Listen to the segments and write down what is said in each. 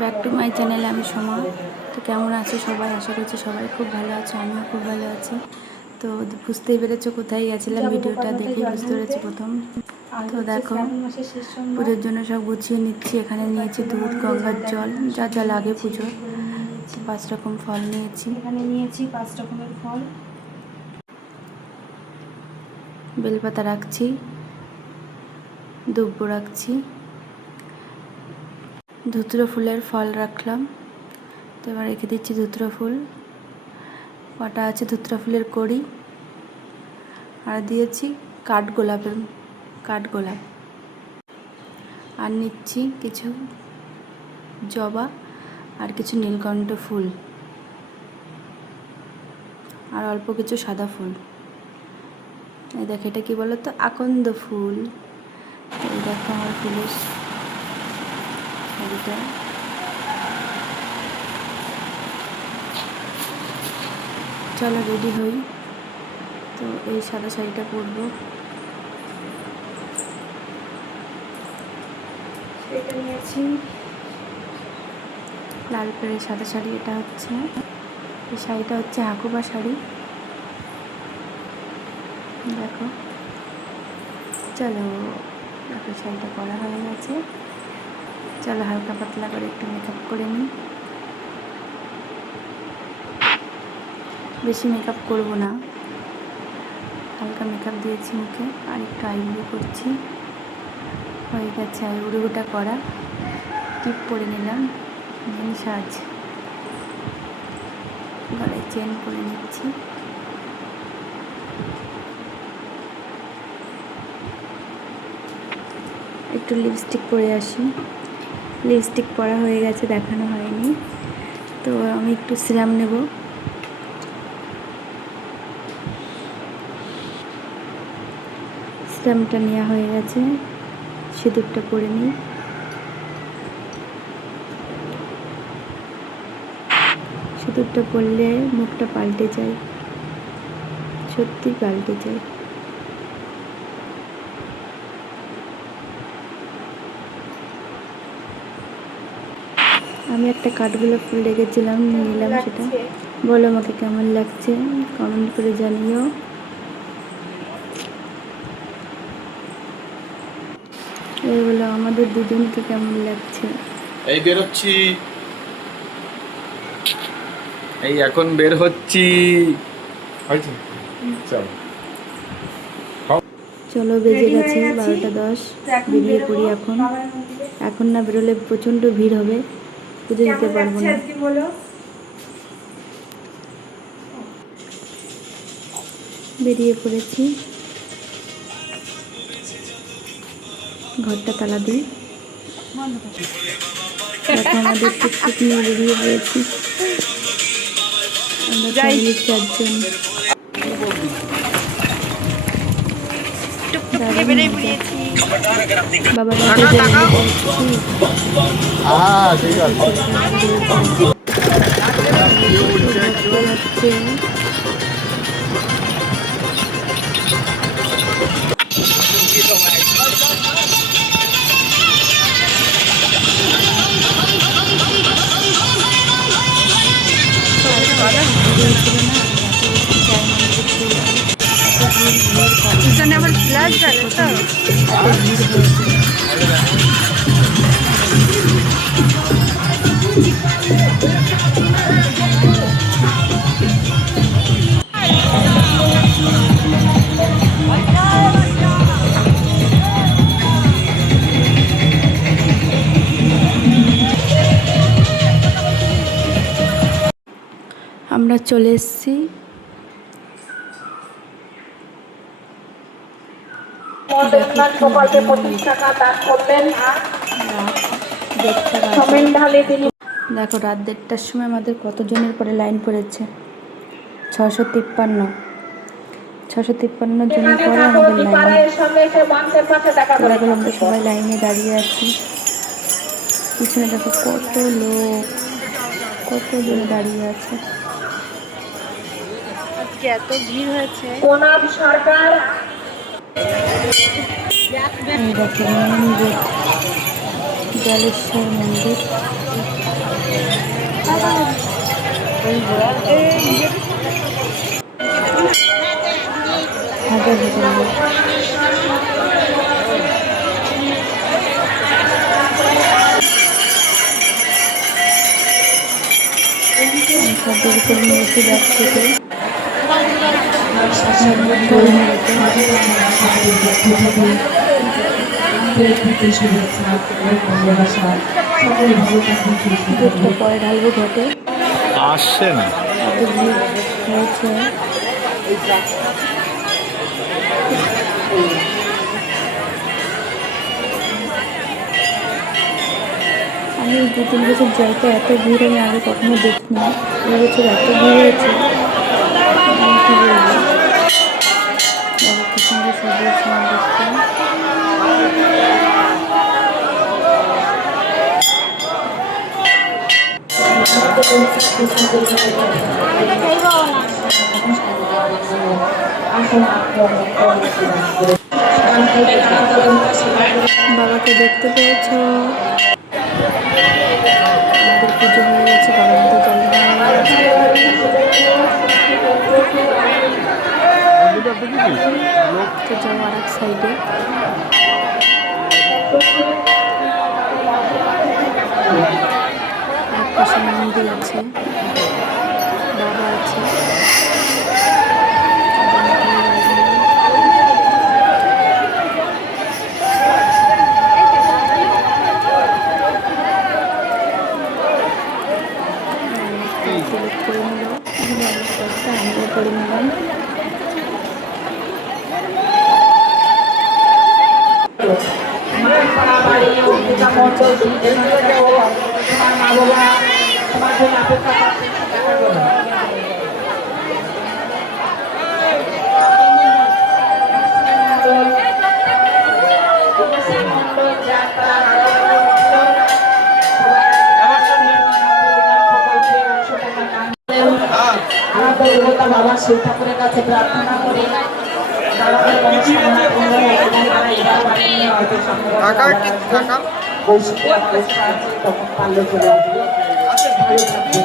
Back to my চ্যানেলে আমি সোমা। তো কেমন আছো সবাই? আশা করছি সবাই খুব ভালো আছো, আমিও খুব ভালো আছি। তো বুঝতেই পেরেছো কোথায় গেছিলাম, ভিডিওটা দেখেই বুঝতে পেরেছি প্রথম। তো দেখো পুজোর জন্য সব গুছিয়ে নিচ্ছি। এখানে নিয়েছি দুধ, গঙ্গার জল, যা যা লাগে পুজো। 5 রকম ফল নিয়েছি। এখানে নিয়েছি 5 রকমের ফল, বেলপাতা রাখছি, দুব্বো রাখছি, ধুতরো ফুলের ফল রাখলাম। তো এবার রেখে দিচ্ছি ধুতরো ফুল। কটা আছে ধুতরো ফুলের কড়ি, আর দিয়েছি কাঠগোলাপ, আর নিচ্ছি কিছু জবা আর কিছু নীলকণ্ঠ ফুল আর অল্প কিছু সাদা ফুল। এই দেখো এটা কি বলো তো, আকন্দ ফুল। এই দেখো আমার ফুলের শাড়িটা। চলো রেডি হই। তো এই সাদা শাড়িটা পরবো। এটা নিয়েছি লাল পেড়ে সাদা শাড়ি। এটা হচ্ছে, এই শাড়িটা হচ্ছে হাকুবা শাড়ি। দেখো, চলো দেখো শাড়িটা পরা হয়ে গেছে। চলো হালকা পাতলা করে একটু মেকআপ করে নিই। বেশি মেকআপ করব না, হালকা মেকআপ দিয়েছি মুখে, আর একটু আইব্রো করছি। হয়ে গেছে আইব্রোটা করা। টিপ পরে নিলাম, মেন সাজ। গলায় চেন করে নিচ্ছি। একটু লিপস্টিক পরে আসি। লিপস্টিক পরা হয়ে গেছে, দেখানো হয়নি। তো আমি একটু সিরাম নেব। সিরামটা নেওয়া হয়ে গেছে, সিঁদুরটা পরে নিই। সিঁদুরটা পরলে মুখটা পাল্টে যায়, সত্যি পাল্টে যায়। আমি একটা কাঠগোলাপ ফুল রেখেছিলাম, নিয়ে নিলাম সেটা। বলো আমাকে কেমন লাগছে, কমেন্ট করে জানিও। এই বলো আমাদের দুজনকে কেমন লাগছে। এই বেরোচ্ছি, এই এখন বের হচ্ছি। চলো বেজে গেছে 12টা 10। বেরিয়ে পড়ি এখন। এখন না বেরোলে প্রচণ্ড ভিড় হবে, পুজো দিতে পারবো না। বেরিয়ে পড়েছি, ঘরটা তালা দিই। দেখো আমাদের টুকটুক নিয়ে বেরিয়ে পড়েছি, আমরা ফ্যামিলির 4 জন। বাবা আবার ফ্ল্যাশ গেল তো। আমরা চলে এসেছি। দেখো রাত 1:30টার সময় আমাদের কতজনের পরে লাইন পড়েছে, 653 জনের পরে আমাদের লাইন। আমরা সবাই লাইনে দাঁড়িয়ে আছি। পিছনে দেখো কত লোক, কতজন দাঁড়িয়ে আছে। আজকে এত ভিড় হয়েছে। এই দেখো মেন গেট, জলেশ্বর মন্দির। হাজার হাজার লোক। সব বের করে নিয়েছি ব্যাগ থেকে গোল মেরেতে। দুধটা পরে ঢালবো ঘটে। আসছে না। এত ভিড় হয়েছে। আমি 2-3 বছর যাই তো এত ভিড় আমি আগে কখনো দেখিনি। এই বছর এত ভিড় হয়েছে আমি কী বলবো। দেখো কি সুন্দর সাজিয়েছে মন্দিরটা। বাবাকে দেখতে পেয়েছো? আমাদের পুজো হয়ে গেছে, বাবার মধ্যে জল ঢালা হয়ে গেছে। তো যাও আর এক সাইডে। এক পাশে মন্দির আছে, বাবা আছে। তিলক করে নিল, আমিও করে নিলাম। বাবা শিব ঠাকুরের কাছে প্রার্থনা করে তখন পারলে চলে আসবে। ভালো থাকবে।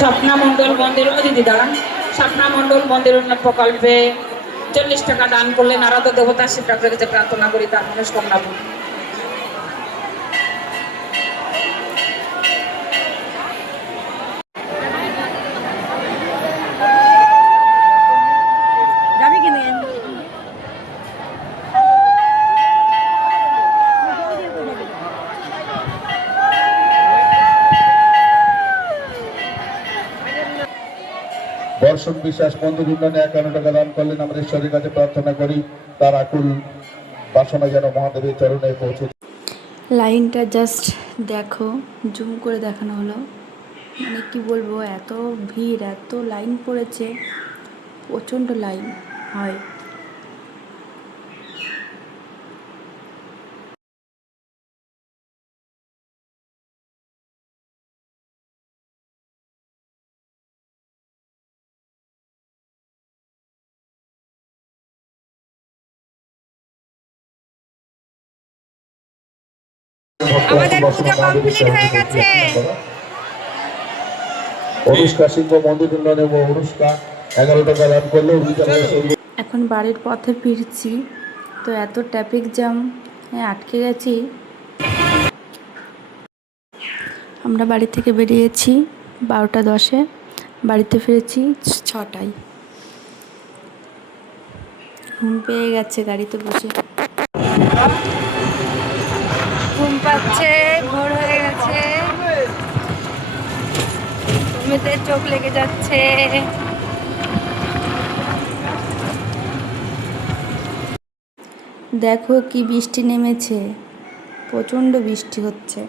স্বপ্না মণ্ডল মন্দির দিদি দাঁড়ান। স্বপ্না মণ্ডল মন্দির উন্নয়ন প্রকল্পে 40 টাকা দান করলে নারদ দেবতা শিব ঠাকুরের কাছে প্রার্থনা করি তার মনস্কামনা পূর্ণ। দর্শন বিশ্বাস মন্দির উন্নয়নে 51 টাকা দান করলেন। আমরা ঈশ্বরের কাছে প্রার্থনা করি তার আকুল বাসনা যেন মহাদেবের চরণে পৌঁছে। লাইনটা জাস্ট দেখো, জুম করে দেখানো হলো। মানে কি বলবো, এত ভিড়, এত লাইন পড়েছে, প্রচণ্ড লাইন হয়। আমাদের পুজো কমপ্লিট হয়ে গেছে। অনুষ্কা সিংহ মন্দির উন্নয়নে অনুষ্কা 11 টাকা দান করলো। এখন বাড়ির পথে ফিরছি, তো এত ট্রাফিক জ্যাম, আটকে গেছি। আমরা বাড়ি থেকে বেরিয়েছি 12টা 10-এ, বাড়িতে ফিরেছি 6টায়। ঘুম পেয়ে গেছে গাড়িতে বসে। ঘুম পাচ্ছে, ভোর হয়ে গেছে, ঘুমেতে চোখ লেগে যাচ্ছে। দেখো কি বৃষ্টি নেমেছে, প্রচণ্ড বৃষ্টি হচ্ছে।